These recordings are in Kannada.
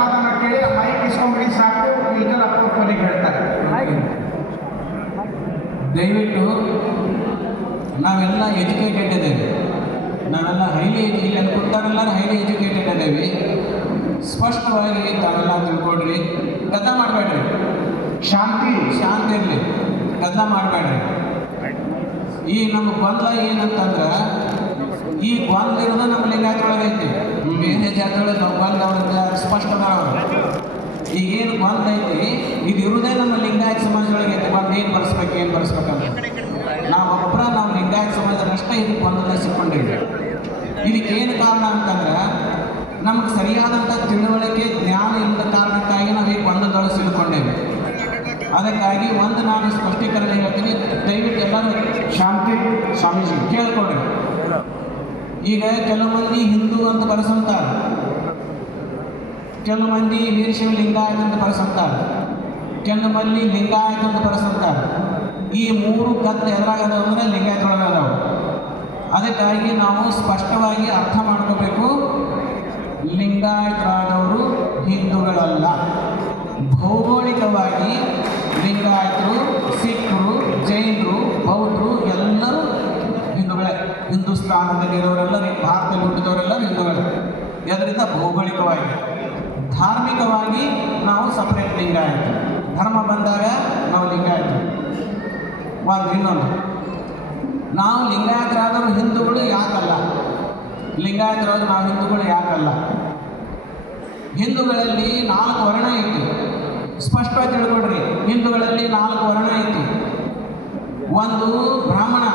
ಸಮಾಧಾನ ಕೇಳಿ ಮೈಕ್ ಇಸ್ಕೊಂಡ್ಬಿಡಿ ಸಾಕು, ಈಗ ಅಪ್ಪ ಕೊನೆಗೆ ಹೇಳ್ತಾರೆ. ದಯವಿಟ್ಟು ನಾವೆಲ್ಲ ಎಜುಕೇಟೆಡ್ ಇದ್ದೇವೆ, ನಾವೆಲ್ಲ ಹೈಲಿ ಇಲ್ಲಿ ಕೂತಾರೆಲ್ಲ ಹೈಲಿ ಎಜುಕೇಟೆಡ್ ಇದ್ದೇವೆ. ಸ್ಪಷ್ಟವಾಗಿ ತಾವೆಲ್ಲ ತಿಳ್ಕೊಡ್ರಿ, ಗದ್ದಲ ಮಾಡಬೇಡ್ರಿ, ಶಾಂತಿ ಇರಲಿ, ಗದ್ದಲ ಮಾಡಬೇಡ್ರಿ. ಈ ನಮ್ಮ ಗೊಂದಲ ಏನಂತಂದ್ರೆ, ಈ ಗೊಂದಲ ಇರೋದು ನಮ್ಮ ಲಿಂಗಾಯತೊಳಗೆ ಐತಿ, ಬೇರೆ ಜಾತಿಯೊಳಗೆ ನಾವು ಗೊಂದಲ ಅವ್ರಿಗೆ ಸ್ಪಷ್ಟ ಅವರು. ಈಗ ಏನು ಗೊಂದಲ ಐತಿ ಇದು ಇರುವುದೇ ನಮ್ಮ ಲಿಂಗಾಯತ ಸಮಾಜದೊಳಗೆ ಐತಿ. ಗೊಂದಲ ಏನು ಬರ್ಸ್ಬೇಕಂತ ನಾವು ಲಿಂಗಾಯತ ಸಮಾಜದಷ್ಟೇ ಇದಕ್ಕೆ ಗೊಂದಲ ಸಿಕ್ಕೊಂಡಿದ್ವಿ. ಇದಕ್ಕೇನು ಕಾರಣ ಅಂತಂದ್ರೆ ನಮ್ಗೆ ಸರಿಯಾದಂಥ ತಿಳುವಳಿಕೆ ಜ್ಞಾನ ಇಲ್ಲದ ಕಾರಣಕ್ಕಾಗಿ ನಾವು ಈಗ ಗೊಂದಲದೊಳಗೆ ಸಿಲುಕೊಂಡೇವೆ. ಅದಕ್ಕಾಗಿ ನಾನು ಸ್ಪಷ್ಟೀಕರಣ ಹೇಳ್ತೀನಿ, ದಯವಿಟ್ಟು ಎಲ್ಲರೂ ಶಾಂತಿ ಸ್ವಾಮೀಜಿ ಕೇಳ್ಕೊಡ್ರಿ. ಈಗ ಕೆಲವು ಮಂದಿ ಹಿಂದೂ ಅಂತ ಬರೆಸಂತಾರೆ, ಕೆಲವು ಮಂದಿ ವೀರಶೈವ ಲಿಂಗಾಯತ ಅಂತ ಬರೆಸಂತಾರೆ, ಕೆಲವು ಮಂದಿ ಲಿಂಗಾಯತ ಅಂತ ಬರೆಸಂತಾರೆ. ಈ ಮೂರು ಗದ್ದ ಎದುರಾಗದವು ಅಂದರೆ ಲಿಂಗಾಯತೊಳಗದವು. ಅದಕ್ಕಾಗಿ ನಾವು ಸ್ಪಷ್ಟವಾಗಿ ಅರ್ಥ ಮಾಡ್ಕೋಬೇಕು, ಲಿಂಗಾಯತರಾದವರು ಹಿಂದೂಗಳಲ್ಲ. ಭೌಗೋಳಿಕವಾಗಿ ಲಿಂಗಾಯತರು, ಸಿಖ್ರು, ಜೈನರು, ಬೌದ್ಧರು ಎಲ್ಲರೂ ಹಿಂದೂಗಳೇ. ಹಿಂದೂಸ್ತಾನದಲ್ಲಿರೋರೆಲ್ಲರೂ, ಭಾರತದಲ್ಲಿ ಹುಟ್ಟಿದವರೆಲ್ಲರೂ ಹಿಂದೂಗಳೇ. ಇದರಿಂದ ಭೌಗೋಳಿಕವಾಗಿ, ಧಾರ್ಮಿಕವಾಗಿ ನಾವು ಸಪ್ರೇಟ್ ಲಿಂಗಾಯತ. ಧರ್ಮ ಬಂದಾಗ ನಾವು ಲಿಂಗಾಯತ. ಇನ್ನೊಂದು, ನಾವು ಲಿಂಗಾಯತರಾದವರು ಹಿಂದೂಗಳು ಯಾಕಲ್ಲ? ಲಿಂಗಾಯತರಾದ್ರು ನಾವು ಹಿಂದೂಗಳು ಯಾಕಲ್ಲ? ಹಿಂದೂಗಳಲ್ಲಿ 4 ವರ್ಣ ಐತಿ, ಸ್ಪಷ್ಟವಾಗಿ ತಿಳ್ಕೊಡ್ರಿ. ಹಿಂದೂಗಳಲ್ಲಿ 4 ವರ್ಣ ಐತಿ. ಒಂದು ಬ್ರಾಹ್ಮಣ,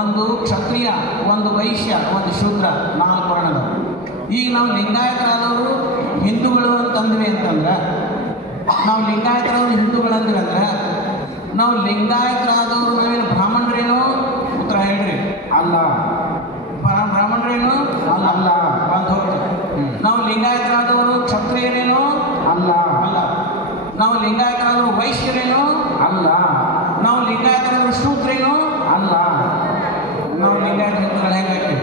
ಒಂದು ಕ್ಷತ್ರಿಯ, ಒಂದು ವೈಶ್ಯ, ಒಂದು ಶೂದ್ರ, 4 ವರ್ಣದ. ಈಗ ನಾವು ಲಿಂಗಾಯತರಾದವರು ಹಿಂದೂಗಳು ಅಂತಂದ್ವಿ ಅಂತಂದ್ರೆ, ನಾವು ಲಿಂಗಾಯತರಾದವರು ಹಿಂದೂಗಳು ಅಂದ್ವಿ ಅಂದ್ರೆ, ನಾವು ಲಿಂಗಾಯತರಾದವರು ನಾವೇನು ಬ್ರಾಹ್ಮಣರೇನು? ಉತ್ತರ ಹೇಳ್ರಿ. ಅಲ್ಲ. ಬ್ರಾಹ್ಮಣರೇನು? ಅಲ್ಲ. ಅಂತ ಹೋಗ್ತೀವಿ. ನಾವು ಲಿಂಗಾಯತರಾದವರು ಕ್ಷತ್ರಿಯರೇನು? ಅಲ್ಲ. ನಾವು ಲಿಂಗಾಯತರಾದವರು ವೈಶ್ಯರೇನು? ಅಲ್ಲ. ನಾವು ಲಿಂಗಾಯತರಾದವರು ಶೂದ್ರೇನು? ಅಲ್ಲ. ನಾವು ಲಿಂಗಾಯತ ಹಿಂದೂಗಳು ಹೇಗಾಗ್ತೀವಿ?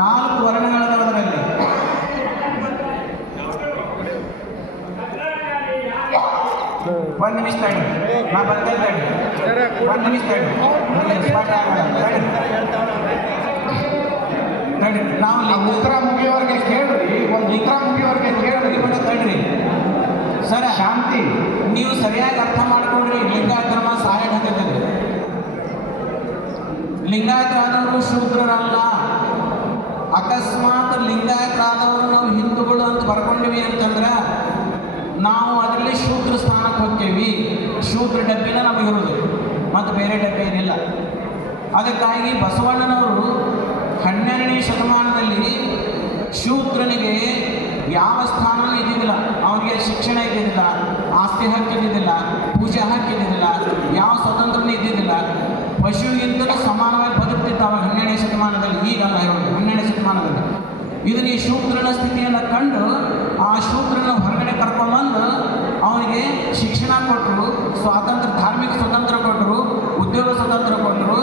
4 ವರ್ಣಗಳದರಲ್ಲಿ ಒಂದು ನಿಮಿಷ ತಡಿ, ನಾ ಬರ್ತಾ ಇದ್ದೇನೆ. ಒಂದು ನಿಮಿಷ ತಡಿ, ನಾವು ಉತ್ತರ ಮುಗಿಯೋರಿಗೆ ಕೇಳ್ರಿ, ಒಂದು ಉತ್ತರ ಮುಗಿಯೋರಿಗೆ ಕೇಳ್ರಿ. ತಡ್ರಿ ಸರ, ಶಾಂತಿ. ನೀವು ಸರಿಯಾಗಿ ಅರ್ಥ ಮಾಡ್ಕೊಂಡ್ರಿ. ಲಿಂಗಾಯತ ಧರ್ಮ ಸಹಾಯ ಹಾಕಿದ್ದೇನೆ. ಲಿಂಗಾಯತರಾದವರು ಶೂದ್ರರಲ್ಲ. ಅಕಸ್ಮಾತ್ ಲಿಂಗಾಯತರಾದವರು ನಾವು ಹಿಂದೂಗಳು ಅಂತ ಬರ್ಕೊಂಡಿವಿ ಅಂತಂದ್ರೆ ನಾವು ಅದರಲ್ಲಿ ಶೂದ್ರ ಸ್ಥಾನಕ್ಕೆ ಹೋಗ್ತೇವೆ. ಶೂದ್ರ ಡಬ್ಬಿನ ನಮಗಿರೋದು, ಮತ್ತು ಬೇರೆ ಡಬ್ಬೆ ಏನಿಲ್ಲ. ಅದಕ್ಕಾಗಿ ಬಸವಣ್ಣನವರು 12ನೇ ಶತಮಾನದಲ್ಲಿ ಶೂದ್ರನಿಗೆ ಯಾವ ಸ್ಥಾನವೂ ಇದ್ದಿದ್ದಿಲ್ಲ. ಅವನಿಗೆ ಶಿಕ್ಷಣ ಇದ್ದಿದ್ದಿಲ್ಲ, ಆಸ್ತಿ ಹಕ್ಕಿದ್ದಿದ್ದಿಲ್ಲ, ಪೂಜೆ ಹಕ್ಕಿದ್ದಿದ್ದಿಲ್ಲ, ಯಾವ ಸ್ವತಂತ್ರನೂ ಇದ್ದಿದ್ದಿಲ್ಲ. ಪಶುವಿಗಿಂತಲೂ ಸಮಾನವಾಗಿ ಬದುಕ್ತಿದ್ದ ಅವಾಗ 12ನೇ ಶತಮಾನದಲ್ಲಿ. ಈಗಲ್ಲ, 12ನೇ ಶತಮಾನದಲ್ಲಿ ಇದನ್ನ ಈ ಶೂದ್ರನ ಸ್ಥಿತಿಯನ್ನು ಕಂಡು ಆ ಶೂದ್ರನ ಹೊರಗಡೆ ಕರ್ಕೊಂಡ್ಬಂದು ಅವನಿಗೆ ಶಿಕ್ಷಣ ಕೊಟ್ಟರು, ಸ್ವಾತಂತ್ರ್ಯ, ಧಾರ್ಮಿಕ ಸ್ವತಂತ್ರ ಕೊಟ್ಟರು, ಉದ್ಯೋಗ ಸ್ವತಂತ್ರ ಕೊಟ್ಟರು,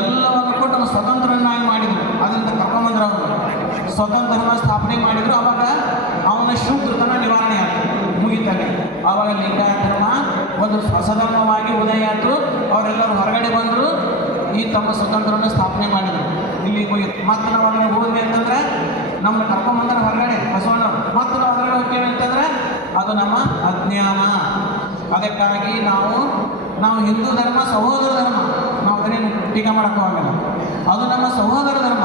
ಎಲ್ಲವನ್ನು ಕೊಟ್ಟು ಅವನು ಸ್ವತಂತ್ರನಾಗಿ ಮಾಡಿದರು. ಅದರಿಂದ ಕರ್ಕೊಂಬಂದ್ರೆ ಅವರು ಸ್ವತಂತ್ರ ಸ್ಥಾಪನೆ ಮಾಡಿದರು. ಆವಾಗ ಅವನ ಶೂದ್ರತನ ನಿವಾರಣೆ ಆಯಿತು, ಮುಗಿತಾನೆ. ಆವಾಗ ಲಿಂಗಾಯತ ಧರ್ಮ ಒಂದು ಹೊಸಧರ್ಮವಾಗಿ ಉದಯ ಆಯಿತು. ಅವರೆಲ್ಲರೂ ಹೊರಗಡೆ ಬಂದರು, ಈ ತಮ್ಮ ಸ್ವತಂತ್ರವನ್ನು ಸ್ಥಾಪನೆ ಮಾಡಿದರು. ಇಲ್ಲಿ ಮುಗಿತು. ಮತ್ತು ನಾವು ಹೊರಗಡೆ ಹೋದ್ವಿ ಅಂತಂದ್ರೆ ನಮ್ಮನ್ನು ಕರ್ಕೊಂಬಂದ್ರೆ ಹೊರಗಡೆ ಬಸವಣ್ಣವರು, ಮತ್ತು ನಾವು ಹೊರಗಡೆ ಹೋಗ್ತೇವೆ ಅಂತಂದ್ರೆ ಅದು ನಮ್ಮ ಅಜ್ಞಾನ. ಅದಕ್ಕಾಗಿ ನಾವು ಹಿಂದೂ ಧರ್ಮ ಸಹೋದರ ಧರ್ಮ, ನಾವು ಅದನ್ನೇನು ಟೀಕೆ ಮಾಡೋಕ್ಕೂ ಆಗಲ್ಲ. ಅದು ನಮ್ಮ ಸಹೋದರ ಧರ್ಮ.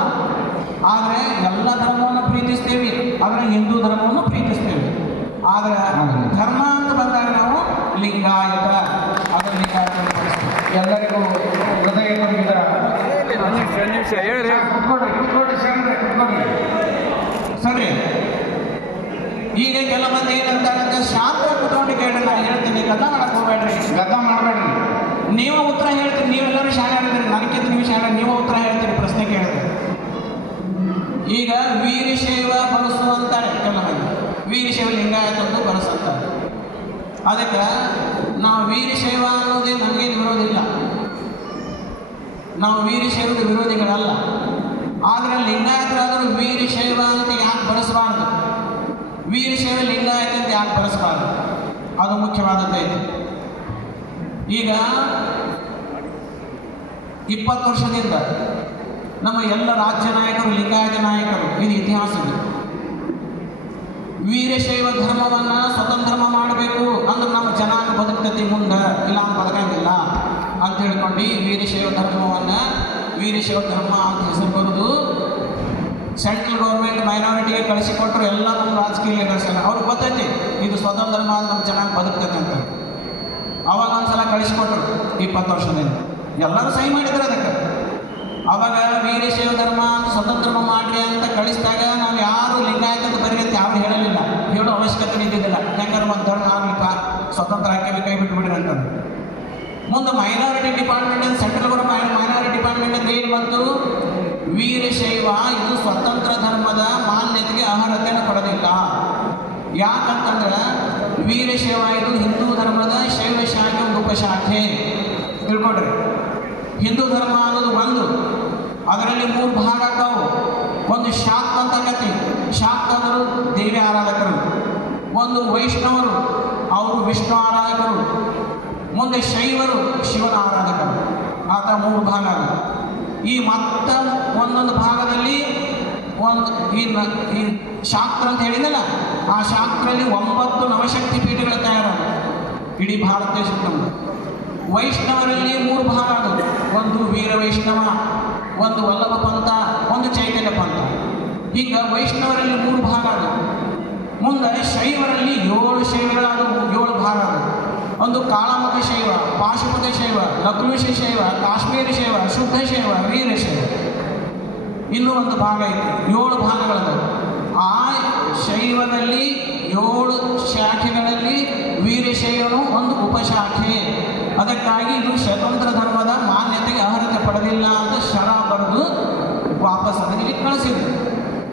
ಆದರೆ ಎಲ್ಲ ಧರ್ಮವನ್ನು ಪ್ರೀತಿಸ್ತೇವೆ, ಆದರೆ ಹಿಂದೂ ಧರ್ಮವನ್ನು ಪ್ರೀತಿಸ್ತೇವೆ. ಆದರೆ ಧರ್ಮ ಅಂತ ಬಂದಾಗ ನಾವು ಲಿಂಗಾಯತ, ಅದರ ಲಿಂಗಾಯತ ಎಲ್ಲರಿಗೂ ಹೃದಯ ತುಂಬಿದ ಸರಿ. ಈಗ ಕೆಲವು ಮಂದಿ ಏನಂತಾರೆ, ಶಾಂತ ಕುತ್ಕೊಂಡು ಕೇಳ್ರಿ, ನಾನು ಹೇಳ್ತೀನಿ, ಗದ್ದಲ ಮಾಡಕ್ಕೆ ಹೋಗ್ಬೇಡ್ರಿ. ಗದ್ದಲ ಮಾಡಬೇಡ್ರಿ. ನೀವು ಉತ್ತರ ಹೇಳ್ತೀರಿ, ನೀವೆಲ್ಲರೂ ಶಾಣೆ ಹೇಳ್ತೀರಿ, ನನಗಿಂತ ನೀವು ಶಾಣೆ, ನೀವು ಉತ್ತರ ಹೇಳ್ತೀರಿ, ಪ್ರಶ್ನೆ ಕೇಳಿದ್ರೆ. ಈಗ ವೀರಶೈವ ಬರೆಸುವಂತಾರೆ ಕೆಲವು ಮಂದಿ, ವೀರಶೈವ ಲಿಂಗಾಯತ ಅಂತ ಬರೆಸುತ್ತಾರೆ. ಅದಕ್ಕೆ ನಾವು ವೀರಶೈವ ಅನ್ನೋದೇ ನಮಗೇನು ವಿರೋಧಿಲ್ಲ, ನಾವು ವೀರಶೈವದ ವಿರೋಧಿಗಳಲ್ಲ. ಆದರೆ ಲಿಂಗಾಯತರಾದರೂ ವೀರಶೈವ ಲಿಂಗಾಯತ ಅಂತ ಯಾಕೆ ಬಳಸಬಾರದು? ಅದು ಮುಖ್ಯವಾದದ್ದೈತಿ. ಈಗ 20 ವರ್ಷದಿಂದ ನಮ್ಮ ಎಲ್ಲ ರಾಜ್ಯ ನಾಯಕರು ಲಿಂಗಾಯತ ನಾಯಕರು, ಇದು ಇತಿಹಾಸ ಇದೆ. ವೀರಶೈವ ಧರ್ಮವನ್ನು ಸ್ವತಂತ್ರ ಮಾಡಬೇಕು ಅಂದ್ರೆ ನಮ್ಮ ಜನಾಂಗ ಬದುಕ್ತತಿ ಮುಂದೆ, ಇಲ್ಲ ಅಂತ ಬದುಕಂಗಿಲ್ಲ ಅಂತ ಹೇಳ್ಕೊಂಡು ವೀರಶೈವ ಧರ್ಮವನ್ನು ವೀರಶೈವ ಧರ್ಮ ಅಂತ ಹೆಸರು ಬರೋದು ಸೆಂಟ್ರಲ್ ಗೌರ್ಮೆಂಟ್ ಮೈನಾರಿಟಿಗೆ ಕಳಿಸಿಕೊಟ್ಟರು. ಎಲ್ಲ ನಮ್ಮ ರಾಜಕೀಯ ಲೀಡರ್ಸ್ ಎಲ್ಲ ಅವ್ರಿಗೆ ಗೊತ್ತೈತಿ ಇದು ಸ್ವತಂತ್ರ ಧರ್ಮ ನಮ್ಮ ಜನಾಂಗ ಬದುಕ್ತೈತೆ ಅಂತ. ಅವಾಗ ಒಂದ್ಸಲ ಕಳಿಸಿಕೊಟ್ರು 20 ವರ್ಷದಿಂದ, ಎಲ್ಲರೂ ಸಹಿ ಮಾಡಿದ್ರು ಅದಕ್ಕೆ. ಅವಾಗ ವೀರಶೈವ ಧರ್ಮ ಸ್ವತಂತ್ರ ಮಾಡ್ರಿ ಅಂತ ಕಳಿಸಿದಾಗ ನಾವು ಯಾರು ಲಿಂಗಾಯತ ಅಂತ ಬರೀ ಅಂತ ಯಾರು ಹೇಳಲಿಲ್ಲ, ಹೇಳೋ ಅವಶ್ಯಕತೆ ಇದ್ದಿದ್ದಿಲ್ಲ. ಹೆಂಗಾರು ಒಂದು ಧರ್ಮ ಆಗ್ಲಿಪ್ಪ ಸ್ವತಂತ್ರ ಹಾಕಿ ಕೈ ಬಿಟ್ಬಿಡ್ರಿ ಅಂತಂದು. ಮುಂದೆ minority department central government minority department ಅಂತ ಏನು ಬಂತು, ವೀರಶೈವ ಇದು ಸ್ವತಂತ್ರ ಧರ್ಮದ ಮಾನ್ಯತೆಗೆ ಅರ್ಹತೆಯನ್ನು ಪಡೆದಿಲ್ಲ. ಯಾಕಂತಂದ್ರೆ ವೀರಶೈವ ಇದು ಹಿಂದೂ ಧರ್ಮದ ಶೈವ ಶಾಖೆ ಒಂದು ಉಪಶಾಖೆ. ತಿಳ್ಕೊಡ್ರಿ, ಹಿಂದೂ ಧರ್ಮ ಅನ್ನೋದು ಒಂದು, ಅದರಲ್ಲಿ 3 ಭಾಗ ಆಗ್ತಾವು. ಒಂದು ಶಾಕ್ತ ಅಂತ ಆಗತ್ತೆ, ಶಾಕ್ತರು ದೇವಿ ಆರಾಧಕರು. ಒಂದು ವೈಷ್ಣವರು, ಅವರು ವಿಷ್ಣು ಆರಾಧಕರು. ಮುಂದೆ ಶೈವರು ಶಿವನ ಆರಾಧಕರು. ಆತ 3 ಭಾಗ ಆಗುತ್ತೆ. ಈ ಮತ್ತ ಒಂದೊಂದು ಭಾಗದಲ್ಲಿ ಈ ಶಾಕ್ತ ಅಂತ ಹೇಳಿದಲ್ಲ, ಆ ಶಾಕ್ತರಲ್ಲಿ 9 ನವಶಕ್ತಿ ಪೀಠಗಳ ತಯಾರಾದ ಇಡೀ ಭಾರತ ದೇಶಕ್ಕೆ ನಮ್ಮದು. ವೈಷ್ಣವರಲ್ಲಿ 3 ಭಾಗ ಆಗೋದು, ಒಂದು ವೀರ ವೈಷ್ಣವ, ಒಂದು ವಲ್ಲಭ ಪಂಥ, ಒಂದು ಚೈತನ್ಯ ಪಂಥ. ಈಗ ವೈಷ್ಣವರಲ್ಲಿ 3 ಭಾಗ ಆಗೋದು. ಮುಂದೆ ಶೈವರಲ್ಲಿ 7 ಶೈವಗಳಾದವು, 7 ಭಾಗ ಆಗೋದು. ಒಂದು ಕಾಳಮುಖ ಶೈವ, ಪಾಶುಪತ ಶೈವ, ಲಕ್ಷ್ಮೀಶಿ ಶೈವ, ಕಾಶ್ಮೀರಿ ಶೈವ, ಶುದ್ಧ ಶೈವ, ವೀರಶೈವ. ಇನ್ನೂ ಒಂದು ಭಾಗ ಐತಿ, 7 ಭಾಗಗಳದು. ಆ ಶೈವದಲ್ಲಿ 7 ಶಾಖೆಗಳಲ್ಲಿ ವೀರಶೈವನು ಒಂದು ಉಪಶಾಖೆ. ಅದಕ್ಕಾಗಿ ಇದು ಸ್ವತಂತ್ರ ಧರ್ಮದ ಮಾನ್ಯತೆಗೆ ಅರ್ಹತೆ ಪಡೆದಿಲ್ಲ ಅಂತ ಶರ ಬರೆದು ವಾಪಸ್ ಅದಕ್ಕೆ ಕಳಿಸಿದ್ರು.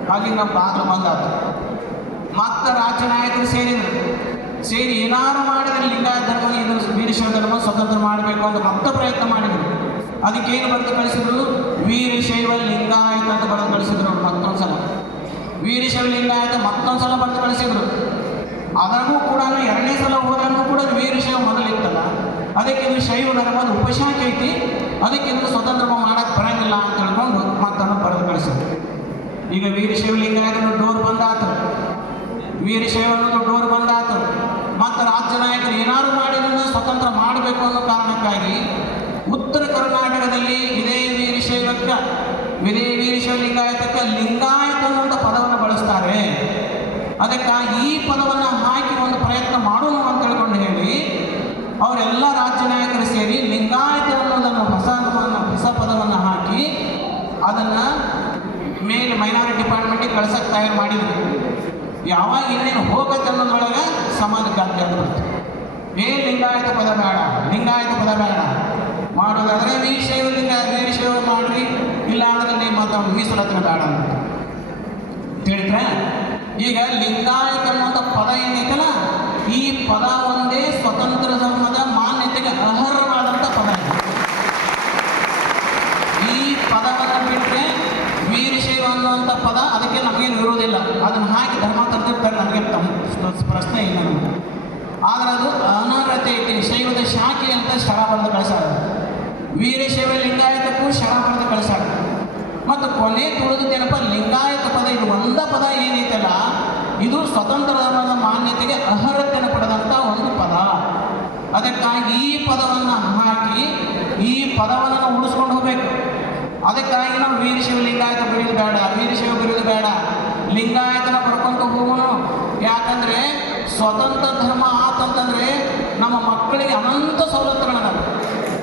ಹಾಗೆ ನಮ್ಮ ಬಾಗಿಲು ಬಂದಾತು. ಮತ್ತೆ ರಾಜ್ಯ ನಾಯಕರು ಸೇರಿ ಏನಾರು ಮಾಡಿದರೆ ಲಿಂಗಾಯತ ಧರ್ಮ ಇದು ವೀರಶೈವ ಧರ್ಮ ಸ್ವತಂತ್ರ ಮಾಡಬೇಕು ಅಂತ ಮತ್ತೆ ಪ್ರಯತ್ನ ಮಾಡಿದರು. ಅದಕ್ಕೇನು ಬರೆದು ಕಳಿಸಿದ್ರು, ವೀರಶೈವ ಲಿಂಗಾಯತ ಅಂತ ಬರೆದು ಕಳಿಸಿದ್ರು. ಮತ್ತೊಂದು ಸಲ ವೀರಶೈವ ಲಿಂಗಾಯತ ಮತ್ತೊಂದು ಸಲ ಬರೆದು ಕಳಿಸಿದ್ರು. ಅದನ್ನು ಕೂಡ 2ನೇ ಸಲ ಹೋದ್ರೂ ಕೂಡ ವೀರಶೈವ ಮೊದಲಿತ್ತಲ್ಲ, ಅದಕ್ಕೆ ಇದು ಶೈವ ಧರ್ಮದ ಉಪಶಾಖೆ ಐತಿ, ಅದಕ್ಕೆ ಇದು ಸ್ವತಂತ್ರ ಮಾಡಕ್ಕೆ ಬರೋಂಗಿಲ್ಲ ಅಂತ ಹೇಳ್ಕೊಂಡು ಮತ್ತನ್ನು ಬರೆದು ಕಳಿಸಿದ್ರು. ಈಗ ವೀರಶೈವ ಲಿಂಗಾಯತನ ಡೋರ್ ಬಂದಾತು, ವೀರಶೈವ ಅನ್ನೋದು ಡೋರ್ ಬಂದಾತು. ಮತ್ತು ರಾಜ್ಯ ನಾಯಕರು ಏನಾರು ಮಾಡಿದ್ರೆ ಸ್ವತಂತ್ರ ಮಾಡಬೇಕು ಅನ್ನೋ ಕಾರಣಕ್ಕಾಗಿ ಉತ್ತರ ಕರ್ನಾಟಕದಲ್ಲಿ ಇದೇ ವೀರಶೈವ ಲಿಂಗಾಯತಕ್ಕೆ ಲಿಂಗಾಯತ ಅನ್ನುವಂಥ ಪದವನ್ನು ಬಳಸ್ತಾರೆ. ಅದಕ್ಕಾಗಿ ಈ ಪದವನ್ನು ಹಾಕಿ ಒಂದು ಪ್ರಯತ್ನ ಮಾಡೋಣ ಅಂತ ಹೇಳ್ಕೊಂಡು ಹೇಳಿ ಅವರೆಲ್ಲ ರಾಜ್ಯ ನಾಯಕರು ಸೇರಿ ಲಿಂಗಾಯತ ಅನ್ನೋದನ್ನು ಹೊಸ ಪದವನ್ನು ಹಾಕಿ ಅದನ್ನು ಮೇಲೆ ಮೈನಾರಿಟಿ ಡಿಪಾರ್ಟ್ಮೆಂಟಿಗೆ ಕಳ್ಸಕ್ಕೆ ತಯಾರು ಮಾಡಿದರು. ಯಾವಾಗ ಇನ್ನೇನು ಹೋಗತ್ತೆ ಅನ್ನೋದ್ರೊಳಗೆ ಸಮಾಜಕ್ಕೆ ಬರುತ್ತೆ. ಲಿಂಗಾಯತ ಪದ ಬೇಡ ಮಾಡೋದಾದರೆ ವೀರಶೈವ ಮಾಡ್ರಿ, ಇಲ್ಲ ಅಂದ್ರೆ ನೀವು ಮತ್ತು ಮೀಸಲಾತಿನ ಬೇಡ ಅಂತ ಹೇಳಿದ್ರೆ. ಈಗ ಲಿಂಗಾಯತ ಅನ್ನೋಂಥ ಪದ ಏನೈತಲ್ಲ, ಈ ಪದ ಒಂದೇ ಸ್ವತಂತ್ರ ಧರ್ಮದ ಮಾನ್ಯತೆಗೆ ಅರ್ಹವಾದಂಥ ಪದ. ಈ ಪದವನ್ನು ಬಿಟ್ಟರೆ ವೀರಶೈವ ಅನ್ನುವಂಥ ಪದ ಅದಕ್ಕೆ ನಮಗೇನು ಇರೋದಿಲ್ಲ. ಅದನ್ನು ಹಾಕಿ ಧರ್ಮ ತರ್ತಿರ್ತಾರೆ, ನಮಗೆ ಪ್ರಶ್ನೆ ಇಲ್ಲ ನಮಗೆ. ಆದರೆ ಅದು ಅನರ್ಹತೆ ಐತಿ. ಶೈವದ ಶಾಖೆ ಅಂತ ಶರ ಬರೆದು ಕಳಿಸಾರ, ವೀರಶೈವ ಲಿಂಗಾಯತಕ್ಕೂ ಶರ ಬರೆದು ಕಳಿಸಾರ. ಮತ್ತು ಕೊನೆ ತುಳಿದೇನಪ್ಪ, ಲಿಂಗಾಯತ ಪದ ಇದು ಒಂದ ಪದ ಏನೈತಲ್ಲ, ಇದು ಸ್ವತಂತ್ರ ಧರ್ಮದ ಮಾನ್ಯತೆಗೆ ಅರ್ಹತೆಯನ್ನು ಪಡೆದಂಥ ಒಂದು ಪದ. ಅದಕ್ಕಾಗಿ ಈ ಪದವನ್ನು ಹಾಕಿ ಈ ಪದವನ್ನು ನಾವು ಉಳಿಸ್ಕೊಂಡು ಹೋಗಬೇಕು. ಅದಕ್ಕಾಗಿ ನಾವು ವೀರಶೈವ ಲಿಂಗಾಯತ ಬರೆಯೋದು ಬೇಡ, ವೀರಶೈವ ಬರೆಯೋದು ಬೇಡ, ಲಿಂಗಾಯತನ ಬರ್ಕೊಂಡು ಹೋಗೋಣ. ಯಾಕಂದರೆ ಸ್ವತಂತ್ರ ಧರ್ಮ ಆತಂತಂದರೆ ನಮ್ಮ ಮಕ್ಕಳಿಗೆ ಅನಂತ ಸವಲತ್ತುಗಳದಾವೆ.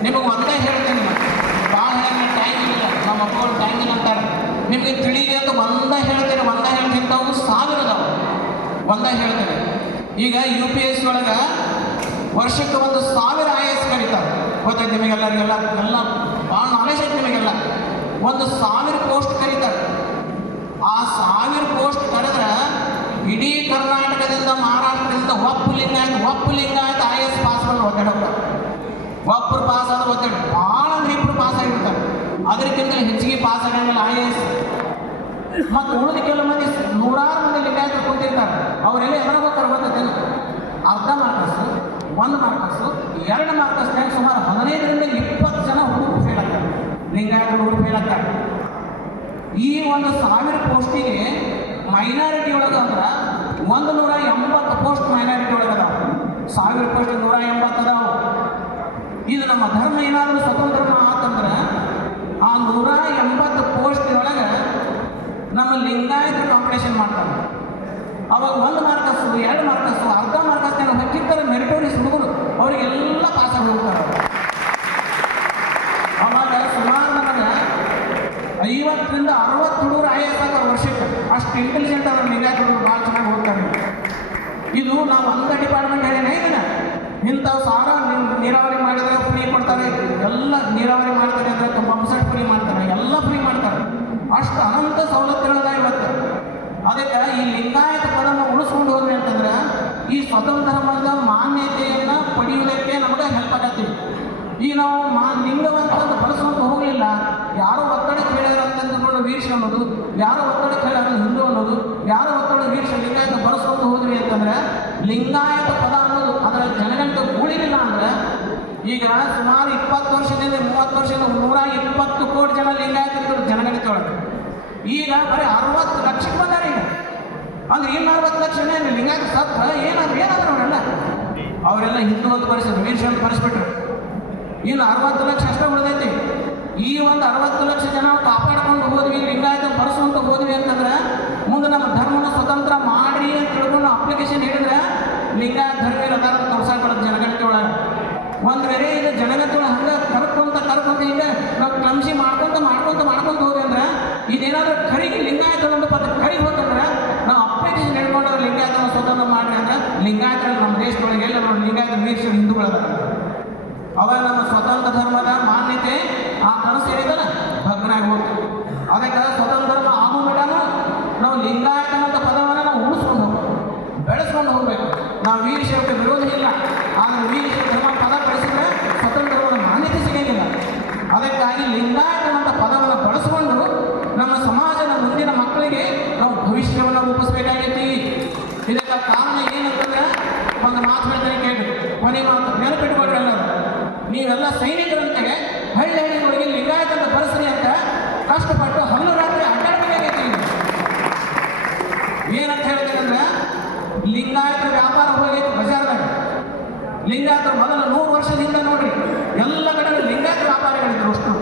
ನಿಮಗೆ ಒಂದೇ ಹೇಳ್ತೀನಿ, ಭಾಳ ಹೇಳಿ ಟೈಮ್ ಇಲ್ಲ, ನಮ್ಮ ಮಕ್ಕಳು ಟೈಮ್ ಇಲ್ಲ ಅಂತಾರೆ. ನಿಮಗೆ ತಿಳಿಲಿ ಅಂತ ಒಂದೇ ಹೇಳ್ತೀನಿ ತಾವು 1000 ಅದಾವೆ. ಒಂದೇ ಹೇಳ್ತೇನೆ. ಈಗ UPSC ಒಳಗೆ ವರ್ಷಕ್ಕೆ 1000 IAS ಕರೀತಾರೆ. ಗೊತ್ತೈತೆ ನಿಮಗೆಲ್ಲರಿಗೆಲ್ಲ, ಎಲ್ಲ ಭಾಳ ನಾಲೆಜ್ ಐತೆ ನಿಮಗೆಲ್ಲ. 1000 ಪೋಸ್ಟ್ ಕರೀತಾರೆ. ಆ 1000 ಪೋಸ್ಟ್ ಕರೆದ್ರೆ ಇಡೀ ಕರ್ನಾಟಕದಿಂದ ಮಹಾರಾಷ್ಟ್ರದಿಂದ ಒಪ್ಪು ಲಿಂಗಾಯತ IAS ಪಾಸ್ ಮಾಡಿ ಒದ್ದಾಡಪ್ಪ. ಒಬ್ಬರು ಪಾಸ್ ಆದ್ರೆ ಒದ್ದಾಡಿ, ಭಾಳ ಅಂದ್ರೆ 2 ಪಾಸ್ ಆಗಿರ್ತಾರೆ. ಅದಕ್ಕಿಂತ ಹೆಚ್ಚಿಗೆ ಪಾಸ್ ಆಗಂಗಿಲ್ಲ IAS. ಮತ್ತು ಉಳಿದ ಕೆಲವು ಮಂದಿ 100 ಮಂದಿ ಲಿಂಗಾಯತರು ಕೂತಿರ್ತಾರೆ. ಅವರೆಲ್ಲ ಎದರ ಹೋಗ್ತಾರೆ ಗೊತ್ತೇನು? ಅರ್ಧ ಮಾರ್ಕಸ್ಸು, 1 ಮಾರ್ಕಸ್ಸು, 2 ಮಾರ್ಕಸ್ನಾಗ ಸುಮಾರು 15ರಿಂದ 20 ಜನ ಹುಡುಗರು ಫೇಲ್ ಆಗ್ತಾರೆ. ಲಿಂಗಾಯತ ಹುಡುಗರು ಫೇಲ್ ಆಗ್ತಾರೆ. ಈ ಒಂದು 1000 ಪೋಸ್ಟಿಗೆ ಮೈನಾರಿಟಿ ಒಳಗೆ ಅಂದ್ರೆ 180 ಪೋಸ್ಟ್ ಮೈನಾರಿಟಿ ಒಳಗೆ ಅದಾವ. 1000 ಪೋಸ್ಟ್ 180 ಅದಾವ. ಇದು ನಮ್ಮ ಧರ್ಮ ಏನಾದರೂ ಸ್ವತಂತ್ರ ಆತಂದ್ರೆ ಆ 180 ಪೋಸ್ಟ್ ಒಳಗೆ ನಮ್ಮ ಲಿಂಗಾಯತರು ಕಾಂಪಿಟೇಷನ್ ಮಾಡ್ತಾರೆ. ಅವಾಗ 1 ಮಾರ್ಕಸ್ಸು, 2 ಮಾರ್ಕಸ್ಸು, ಅರ್ಧ ಮಾರ್ಕಸ್ನಾಗ ಹೊಕ್ಕಿರ್ತಾರೆ ಮೆರಿಟೋರಿಯಸ್ ಹುಡುಗರು, ಅವರಿಗೆಲ್ಲ ಪಾಸಾಗಿ ಹೋಗ್ತಾರೆ. ಅವಾಗ ಸುಮಾರು ನಮಗೆ 50ರಿಂದ 60 ಹುಡುಗರು IAS ಆಗ್ತಾರೆ ವರ್ಷಕ್ಕೆ. ಅಷ್ಟು ಇಂಟೆಲಿಜೆಂಟ್ ಅವ್ರ ಲಿಂಗಾಯತ ಹುಡುಗರು ಭಾಳ ಚೆನ್ನಾಗಿ ಹೋಗ್ತಾರೆ. ಇದು ನಾವು ಒಂದು ಡಿಪಾರ್ಟ್ಮೆಂಟ್ ಹೇಳೇನೆ ಇದನ್ನ ಇಂಥವು ಸಾರ ನೀರಾವರಿ ಮಾಡಿದ್ರೆ ಫ್ರೀ ಕೊಡ್ತಾರೆ, ಎಲ್ಲ ನೀರಾವರಿ ಮಾಡ್ತಾರೆ ಅಂದರೆ ಪಂಪ್ ಸೆಟ್ ಫ್ರೀ ಮಾಡ್ತಾರೆ, ಎಲ್ಲ ಫ್ರೀ ಮಾಡ್ತಾರೆ. ಅಷ್ಟು ಅನಂತ ಸವಲತ್ತುಗಳದ ಇವತ್ತು. ಅದಕ್ಕೆ ಈ ಲಿಂಗಾಯತ ಪದವನ್ನು ಉಳಿಸ್ಕೊಂಡು ಹೋದ್ರಿ ಅಂತಂದ್ರೆ ಈ ಸ್ವತಂತ್ರ ಧರ್ಮದ ಮಾನ್ಯತೆಯನ್ನು ಪಡೆಯುವುದಕ್ಕೆ ನಮಗೆ ಹೆಲ್ಪ್ ಆಗತ್ತೀವಿ. ಈ ನಾವು ಲಿಂಗವಂತಂದು ಬಳಸುವಂತ ಹೋಗಲಿಲ್ಲ, ಯಾರೋ ಒತ್ತಡ ಕೇಳ್ಯಾರ ಅಂತಂದುಕೊಂಡು ವೀರ್ಷ ಅನ್ನೋದು, ಯಾರೋ ಒತ್ತಡ ಕೇಳ್ಯಾರ ಹಿಂದೂ ಅನ್ನೋದು, ಯಾರೋ ಒತ್ತಡ ವೀರ್ಷ ಲಿಂಗಾಯತ ಬಳಸ್ಕೊಂಡು ಹೋದ್ರಿ ಅಂತಂದ್ರೆ ಲಿಂಗಾಯತ ಪದ ಅನ್ನೋದು ಅದರ ಜನಗಣತಿ ಉಳಿಲಿಲ್ಲ ಅಂದ್ರೆ ಈಗ ಸುಮಾರು 20 ವರ್ಷದಿಂದ 30 ವರ್ಷದಿಂದ 120 ಕೋಟಿ ಜನ ಲಿಂಗಾಯತರು ಜನಗಣತಿ ಒಳಗೆ. ಈಗ ಬರೀ 60 ಲಕ್ಷಕ್ಕೆ ಬಂದಾರೆ. ಈಗ ಅಂದ್ರೆ ಇನ್ನು 60 ಲಕ್ಷನೇ ಲಿಂಗಾಯತ ಸತ್ತ ಏನಾದ್ರು ಅವರೆಲ್ಲ ಹಿಂದೂ ಅಂತ ಪರಿಸಿದ್ರು, ವೀರ್ಷ ಅಂತ ಪರಿಸ್ಬಿಟ್ರು. ಇನ್ನು 60 ಲಕ್ಷ ಅಷ್ಟೇ ಉಳಿದೈತಿ. ಈ ಒಂದು 60 ಲಕ್ಷ ಜನ ಕಾಪಾಡ್ಕೊಂಡು ಹೋದ್ವಿ, ಲಿಂಗಾಯತ ಬರೆಸುವಂತ ಹೋದ್ವಿ ಅಂತಂದ್ರೆ ಮುಂದೆ ನಮ್ಮ ಧರ್ಮನ ಸ್ವತಂತ್ರ ಮಾಡ್ರಿ ಅಂತ ತಿಳ್ಕೊಂಡು ಅಪ್ಲಿಕೇಶನ್ ಹೇಳಿದ್ರೆ ಲಿಂಗಾಯತ ಧರ್ಮೀಯರು ಅದಾರ ತೋರ್ಸಾಕ್ ಬರೋದು ಜನಗಣತಿ ಒಳಗೆ. ಒಂದು ವೇಳೆ ಇದು ಜನಗಣತಿ ಒಳಗೆ ಹಂಗೆ ಕರ್ಕೊಂತ ಹಿಂಗೆ ನಾವು ಕ್ಲಂಸಿ ಮಾಡ್ಕೊಂತ ಹೋದ್ವಿ ಅಂದ್ರೆ ಇದೇನಾದ್ರೂ ಖರೀಗೆ ಲಿಂಗಾಯತ ಒಂದು ಪದ ಖರೀಗೆ ಹೋತಂದ್ರೆ ನಾವು ಅಪ್ಲಿಕೇಶನ್ ಹೇಳ್ಕೊಂಡ್ರೆ ಲಿಂಗಾಯತನ ಸ್ವತಂತ್ರ ಮಾಡ್ರಿ ಅಂದ್ರೆ ಲಿಂಗಾಯತ ನಮ್ಮ ದೇಶದೊಳಗೆ ಎಲ್ಲ ಲಿಂಗಾಯತ ವೀರ್ಷ ಹಿಂದೂಗಳದ. ಅವಾಗ ನಮ್ಮ ಸ್ವತಂತ್ರ ಧರ್ಮದ ಮಾನ್ಯತೆ ಆ ಕನಸು ಏನಿದಲ್ಲ ಭಗ್ನಾಗಿ ಹೋಗ್ತದೆ. ಅದಕ್ಕೆ ಸ್ವತಂತ್ರ ಧರ್ಮ ಆಗೋ ಮಟನೂ ನಾವು ಲಿಂಗಾಯತ ಅಂತ ಪದವನ್ನು ನಾವು ಉಳಿಸ್ಕೊಂಡು ಹೋಗ್ಬೇಕು, ಬೆಳೆಸ್ಕೊಂಡು ಹೋಗ್ಬೇಕು. ನಾವು ವೀರಶೈವಕ್ಕೆ ವಿರೋಧ ಇಲ್ಲ, ಆದರೆ ವೀರಶೈವ ಧರ್ಮ ಪದ ಬೆಳೆಸಿದ್ರೆ ಸ್ವತಂತ್ರ ಧರ್ಮದ ಮಾನ್ಯತೆ ಸಿಗೋಂಗಿಲ್ಲ. ಅದಕ್ಕಾಗಿ ಲಿಂಗಾಯತ ಅಂತ ಪದವನ್ನು ಬಳಸ್ಕೊಂಡು ನಮ್ಮ ಸಮಾಜದ ಮುಂದಿನ ಮಕ್ಕಳಿಗೆ ನಾವು ಭವಿಷ್ಯವನ್ನು ರೂಪಿಸಬೇಕಾಗೈತಿ. ಇದಕ್ಕೆ ಕಾರಣ ಏನಂತಂದ್ರೆ ಒಂದು ಮಾತು ಹೇಳ್ತಾರೆ ಕೇಳಿ, ಕೊನೆ ಮಾತು ನೆನಪಿಟ್ಕೊಳ್ರಿ ಎಲ್ಲರೂ. ನೀವೆಲ್ಲ ಸೈನಿಕರಂತೆ ಹಳ್ಳಿ ಹೋಗಿ ಲಿಂಗಾಯತ ಅಂತ ಬರೆಸ್ರಿ ಅಂತ ಕಷ್ಟಪಟ್ಟು ಹಗಲು ರಾತ್ರಿ ಅಡ್ಡಾಡಬೇಕಾಗೈತಿ. ಏನಂತ ಹೇಳ್ತೀರಂದ್ರೆ ಲಿಂಗಾಯತರ ವ್ಯಾಪಾರ ಹೋಗೈತಿ ಬಜಾರ್ದಾಗ. ಲಿಂಗಾಯತರು ಮೊದಲು 100 ವರ್ಷದಿಂದ ನೋಡ್ರಿ ಎಲ್ಲ ಕಡೆ ಲಿಂಗಾಯತ ವ್ಯಾಪಾರಿಗಳಿದ್ರು ಅಷ್ಟು.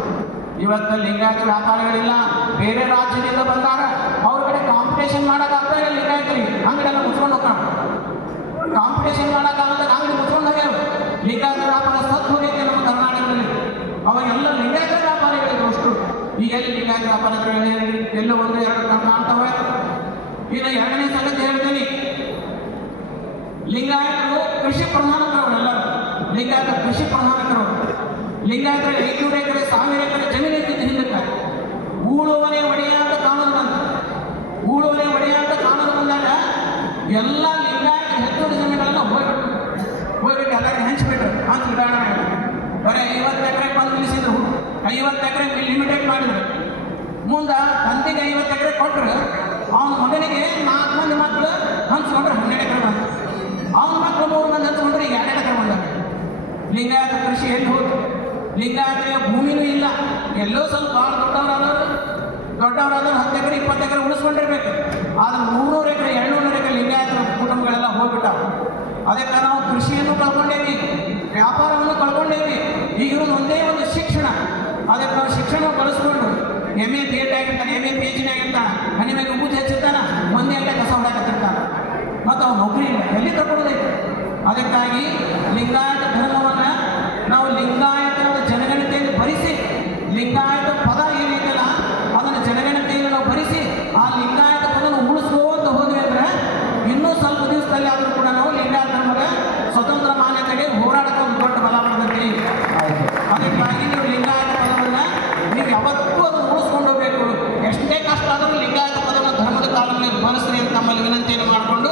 ಇವತ್ತು ಲಿಂಗಾಯತ ವ್ಯಾಪಾರಿಗಳಿಲ್ಲ, ಬೇರೆ ರಾಜ್ಯದಿಂದ ಬಂದಾಗ ಅವ್ರ ಕಡೆ ಕಾಂಪಿಟೇಷನ್ ಮಾಡೋಕ್ಕಾಗ್ತಾ ಇಲ್ಲ. ಲಿಂಗಾಯತರಿಗೆ ಅಂಗಡಿಯೆಲ್ಲ ಮುಚ್ಕೊಂಡು ಹೋಗ್ತಾರ, ಕಾಂಪಿಟೇಷನ್ ಮಾಡೋಕ್ಕಾಗದಾಗ ಅಂಗಡಿ ಮುಚ್ಕೊಂಡು ಹೋಗ್ಯಾವ. ಲಿಂಗಾಯತ ವ್ಯಾಪಾರ ಸತ್ತು ಹೋಗೈತೆ ನಮ್ಮ ಕರ್ನಾಟಕದಲ್ಲಿ. ಅವಾಗೆಲ್ಲ ಲಿಂಗಾಯತ ವ್ಯಾಪಾರಿಗಳಿದ್ರು ಅಷ್ಟು. ಈಗ ಎಲ್ಲಿ ಲಿಂಗಾಯತ ವ್ಯಾಪಾರಿಗಳು ಎಲ್ಲೋ 1-2 ಕಾಣ್ತಾವೆ. ಈಗ ಎರಡನೇ ಸಂಗತಿ ಹೇಳ್ತೀನಿ, ಲಿಂಗಾಯತರು ಕೃಷಿ ಪ್ರಧಾನಕರವರೆಲ್ಲರೂ. ಲಿಂಗಾಯತ ಕೃಷಿ ಪ್ರಧಾನಕರವರು. ಲಿಂಗಾಯತರು 500 ಎಕರೆ 1000 ಎಕರೆ ಜಮೀನು ಇರ್ತಿದ್ದು ಹಿಂದಕ್ಕೆ. ಊಳುವನೆ ಒಡೆಯ ಅಂತ ಕಾನೂನು ಬಂತು. ಊಳುವನೆ ಒಡೆಯ ಅಂತ ಕಾನೂನು ಬಂದಾಗ ಎಲ್ಲ ಲಿಂಗಾಯತ ಹೆಚ್ಚುವರಿ ಜಮೀನುಗಳನ್ನ ಹೋಗ್ಬಿಟ್ಟು ಎಲ್ಲರಿಗೆ ಹಂಚ್ಬಿಟ್ರು. ಬರೀ 50 ಎಕರೆಗೆ ಬಂದು ನಿಲ್ಲಿಸಿದ್ರು, 50 ಎಕರೆ ಲಿಮಿಟೆಡ್ ಮಾಡಿದ್ರು. ಮುಂದೆ ತಂದೆಗೆ 50 ಎಕರೆ ಕೊಟ್ಟರು, ಅವನ ಮಗನಿಗೆ 4 ಮಂದಿ ಮಕ್ಕಳು ಹಂಚ್ಕೊಂಡ್ರೆ 12 ಎಕರೆ ಬಂತು. ಅವನ ಮಕ್ಕಳು 3 ಮಂದಿ ಹಂಚ್ಕೊಂಡ್ರೆ 2 ಎಕರೆ ಬಂದಾಗ ಲಿಂಗಾಯತ ಕೃಷಿ ಎಲ್ಲಿ ಹೋದ್ರು? ಲಿಂಗಾಯತರಿಗೆ ಭೂಮಿನೂ ಇಲ್ಲ. ಎಲ್ಲೋ ಸ್ವಲ್ಪ ಭಾಳ ದೊಡ್ಡವರಾದ್ರೆ 10 ಎಕರೆ 20 ಎಕರೆ ಉಳಿಸ್ಕೊಂಡಿರ್ಬೇಕು. ಆದರೆ 300 ಎಕರೆ 200 ಎಕರೆ ಲಿಂಗಾಯತರ ಕುಟುಂಬಗಳೆಲ್ಲ ಹೋಗ್ಬಿಟ್ಟಾವ. ಅದಕ್ಕೆ ನಾವು ಕೃಷಿಯನ್ನು ಕಳ್ಕೊಂಡೇವಿ, ವ್ಯಾಪಾರವನ್ನು ಕಳ್ಕೊಂಡೇವಿ. ಈಗ ಇರೋದು ಒಂದೇ ಒಂದು ಶಿಕ್ಷಣ. ಅದಕ್ಕೆ ನಾವು ಶಿಕ್ಷಣ ಬಳಸ್ಕೊಂಡು MA BEd ಆಗಿರ್ತಾನೆ, MA PhD ಆಗಿರ್ತಾನೆ, ಮನೆ ಮೇಲೆ ಉಬ್ಬು ಹೆಚ್ಚಿರ್ತಾನ, ಒಂದೇ ಅಂಗಡಿ ಕಸ ಹೊಡಕತ್ತಿರ್ತಾನೆ, ಮತ್ತು ಅವ್ನು ನೌಕರಿ ಇಲ್ಲ, ಎಲ್ಲಿ ತಗೊಳ್ಳೋದೈತೆ? ಅದಕ್ಕಾಗಿ ಲಿಂಗಾಯತ ಧರ್ಮವನ್ನು ನಾವು ಲಿಂಗಾಯತದ ಜನಗಣತಿಯಲ್ಲಿ ಭರಿಸಿ, ಲಿಂಗಾಯತ ಪದ ಏನೈತಲ್ಲ ಅದನ್ನು ಜನಗಣತಿಯಲ್ಲಿ ನಾವು ಭರಿಸಿ ಆ ಲಿಂಗಾಯತ ಪದವನ್ನು ಉಳಿಸ್ಕೋತ ಹೋದ್ವಿ ಅಂದರೆ ಇನ್ನೂ ಸ್ವಲ್ಪ ದಿವಸದಲ್ಲಿ ಆದರೂ ಕೂಡ ನಾವು ಲಿಂಗಾಯತ ಧರ್ಮದ ಸ್ವತಂತ್ರ ಮಾನ್ಯತೆಗೆ ಹೋರಾಟಕ್ಕೆ ಒಂದು ದೊಡ್ಡ ಬಲ ಪಡೆದೈತಿ. ಅದಕ್ಕಾಗಿ ನೀವು ಲಿಂಗಾಯತ ಪದವನ್ನು ನೀವು ಯಾವತ್ತೂ ಅದನ್ನು ಉಳಿಸ್ಕೊಂಡು ಹೋಗಬೇಕು. ಎಷ್ಟೇ ಕಷ್ಟ ಆದರೂ ಲಿಂಗಾಯತ ಪದವನ್ನು ಧರ್ಮದ ಕಾಲದಲ್ಲಿ ಬಳಸ್ರಿ ಅಂತ ನಮ್ಮಲ್ಲಿ ವಿನಂತಿಯನ್ನು ಮಾಡಿಕೊಂಡು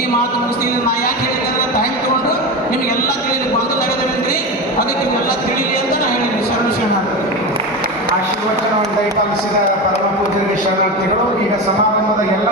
ಈ ಮಾತು ಮುಗಿಸ್ತೀನಿ. ನಾ ಯಾಕೆ ಹೇಳಿದ್ದೆ ಅಂದರೆ ಟೈಮ್ ತೊಗೊಂಡು ನಿಮಗೆಲ್ಲ ತಿಳಿದು ಗೊಂದಲ ನಡೆದ್ರಿ, ಅದಕ್ಕೆ ನಿಮಗೆಲ್ಲ ತಿಳಿಲಿ ಅಂತ ನಾನು ಹೇಳಿದ್ದೀನಿ. ಶರಣ ಆಶೀರ್ವಚನವನ್ನು ದಯಪಾಲಿಸಿದ ಪರಮ ಪೂಜ್ಯರಿಗೆ ಶರಣಾರ್ಥಿಗಳು. ಈಗ ಸಮಾರಂಭದ ಎಲ್ಲ